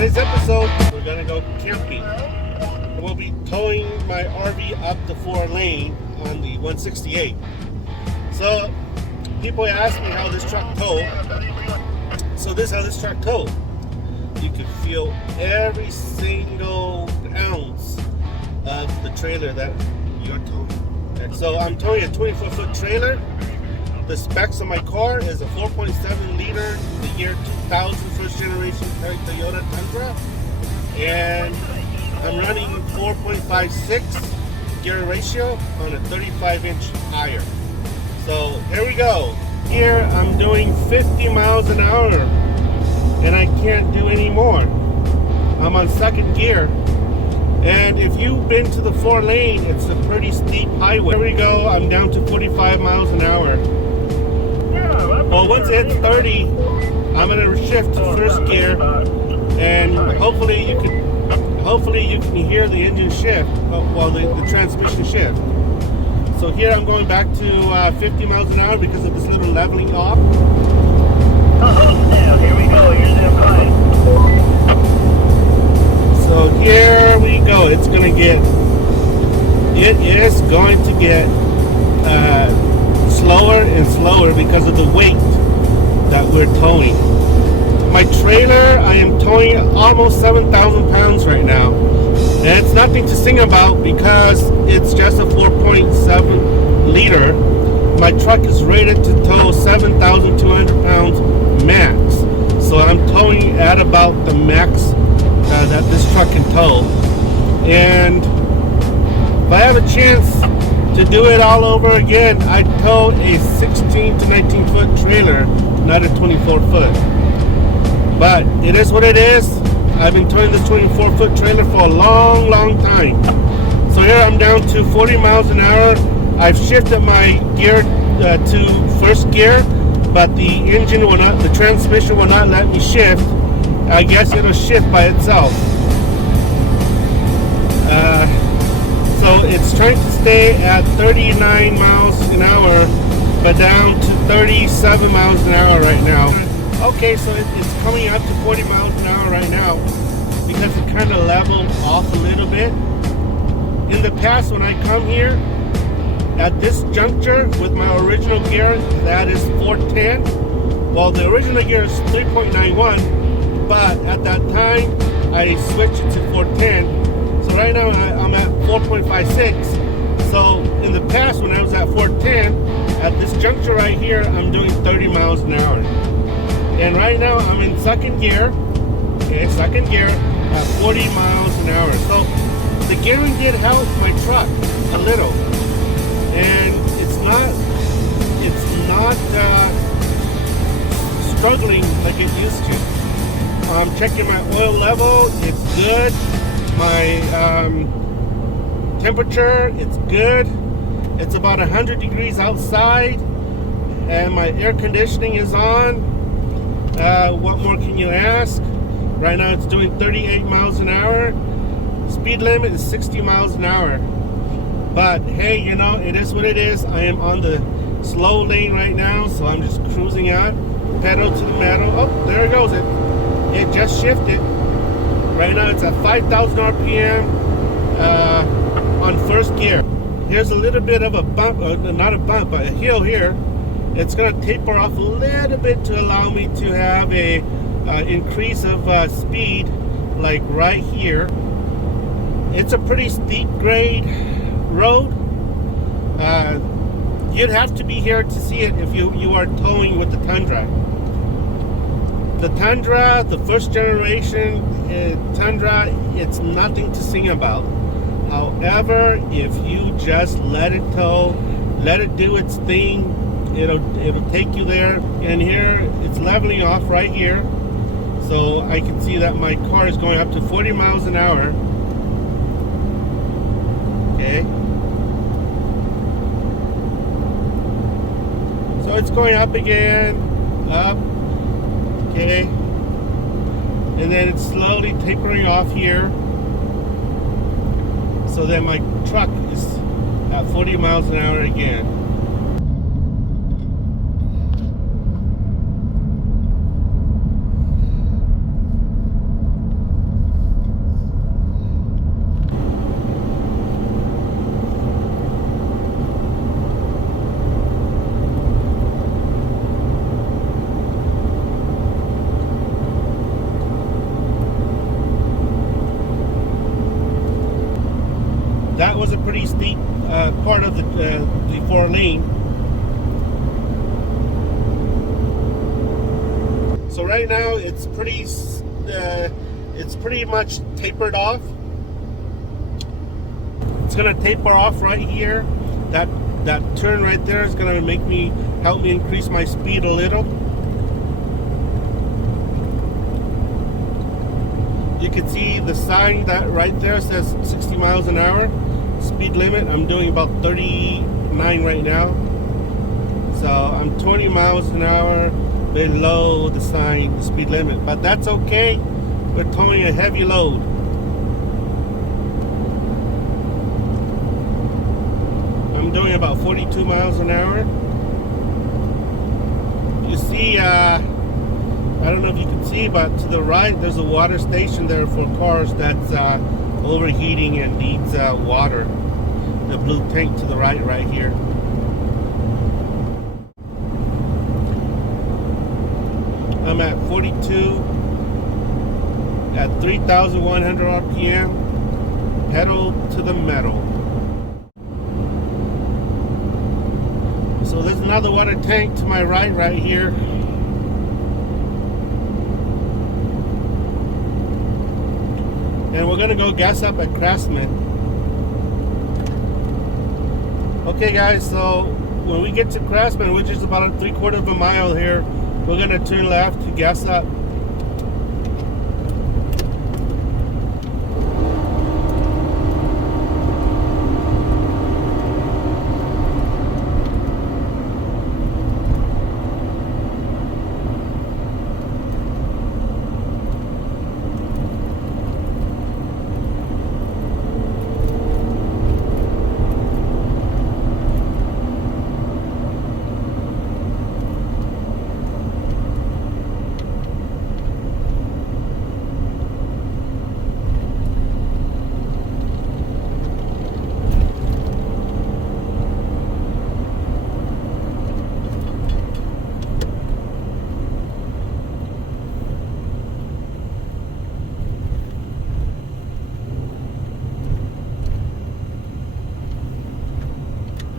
today's episode, we're gonna go camping. We'll be towing my RV up the 4-lane on the 168. So, people ask me how this truck tows. So this is how this truck tows. You can feel every single ounce of the trailer that you're towing. And so I'm towing a 24-foot trailer. The specs of my car is a 4.7 liter, the year 2000 first generation Toyota Tundra, and I'm running 4.56 gear ratio on a 35-inch tire. So here we go. Here I'm doing 50 miles an hour, and I can't do any more. I'm on second gear, and if you've been to the 4-lane, it's a pretty steep highway. Here we go. I'm down to 45 miles an hour. Well, once it hits 30, I'm gonna shift to first gear, and hopefully you can hear the engine shift, well, the transmission shift. So here I'm going back to 50 miles an hour because of this little leveling off. Here we go. Here's the fine. So here we go. It is going to get slower and slower because of the weight that we're towing. My trailer, I am towing almost 7,000 pounds right now. And it's nothing to sing about because it's just a 4.7 liter. My truck is rated to tow 7,200 pounds max. So I'm towing at about the max that this truck can tow. And if I have a chance to do it all over again, I'd tow a 16 to 19 foot trailer, not a 24 foot. But it is what it is. I've been towing this 24 foot trailer for a long time. So here I'm down to 40 miles an hour. I've shifted my gear to first gear, but the engine will not, the transmission will not let me shift. I guess it'll shift by itself. So it's trying to stay at 39 miles an hour, but down to 37 miles an hour right now. Okay, so it's coming up to 40 miles an hour right now because it kind of leveled off a little bit. In the past, when I come here, at this juncture with my original gear, that is 410. Well, the original gear is 3.91, but at that time, I switched it to 410. So right now, I'm at 4.56. So in the past, when I was at 410, at this juncture right here, I'm doing 30 miles an hour. And right now, I'm in second gear. Okay, second gear at 40 miles an hour. So the gearing did help my truck a little. And it's not struggling like it used to. I'm checking my oil level, it's good. My temperature, it's good. It's about 100 degrees outside, and my air conditioning is on. What more can you ask? Right now it's doing 38 miles an hour. Speed limit is 60 miles an hour. But hey, you know, it is what it is. I am on the slow lane right now, so I'm just cruising out, pedal to the metal. Oh, there it goes. It just shifted. Right now it's at 5,000 RPM on first gear. Here's a little bit of a bump, not a bump, but a hill here. It's going to taper off a little bit to allow me to have a increase of speed, like right here. It's a pretty steep grade road. You'd have to be here to see it if you are towing with the Tundra. The Tundra, the first generation Tundra, it's nothing to sing about. However, if you just let it tow, let it do its thing, it'll take you there. And here it's leveling off right here, so I can see that my car is going up to 40 miles an hour. Okay, so it's going up again, up. Okay, and then it's slowly tapering off here, so that my truck is at 40 miles an hour again. pretty steep part of the 4-lane. So right now it's pretty much tapered off. It's gonna taper off right here. That turn right there is gonna help me increase my speed a little. You can see the sign that right there says 60 miles an hour speed limit. I'm doing about 39 right now, so I'm 20 miles an hour below the sign, the speed limit, but that's okay. We're towing a heavy load. I'm doing about 42 miles an hour. You see, I don't know if you can see, but to the right there's a water station there for cars that's overheating and needs water. The blue tank to the right here. I'm at 42 at 3,100 RPM, pedal to the metal. So there's another water tank to my right here. And we're gonna go gas up at Craftsman. Okay guys, so when we get to Craftsman, which is about a 3/4 of a mile here, we're gonna turn left to gas up.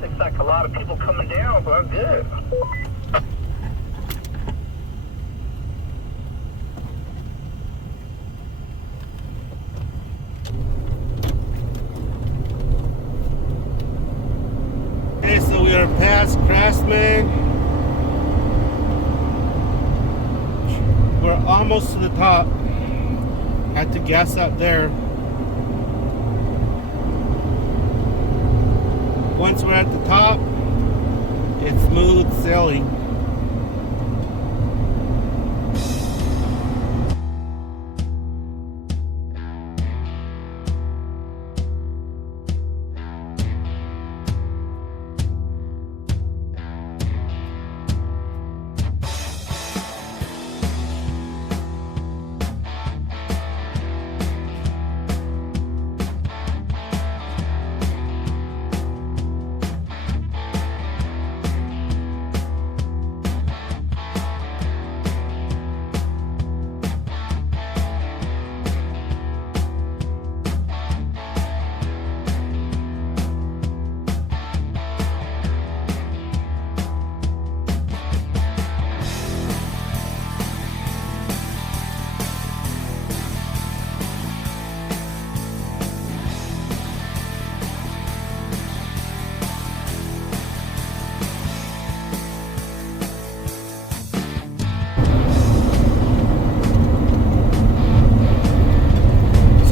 Looks like a lot of people coming down, but I'm good. Okay, so we are past Craftsman. We're almost to the top. Had to gas up there. Once we're at the top, it's smooth sailing.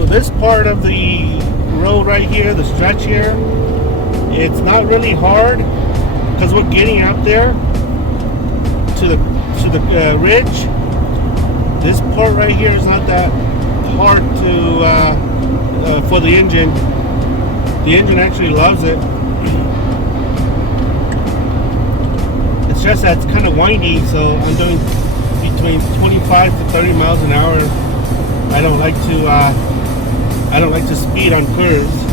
This part of the road right here, the stretch here, it's not really hard because we're getting out there to the ridge. This part right here is not that hard to for the engine. The engine actually loves it. It's just that it's kind of windy, so I'm doing between 25 to 30 miles an hour. I don't like to speed on curves.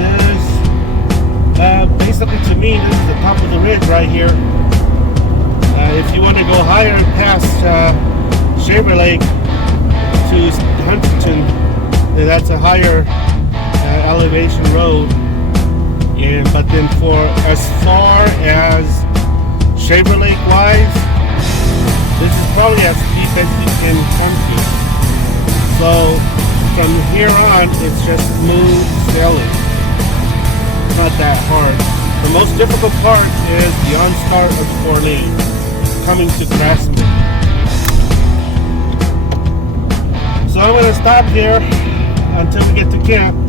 is basically, to me, this is the top of the ridge right here. If you want to go higher past Shaver Lake to Huntington, then that's a higher elevation road. But then for as far as Shaver Lake wise, this is probably as steep as you can come to. So from here on, it's just smooth sailing. It's not that hard. The most difficult part is the on-start of 4 lanes coming to Craftsman. So I'm going to stop here until we get to camp.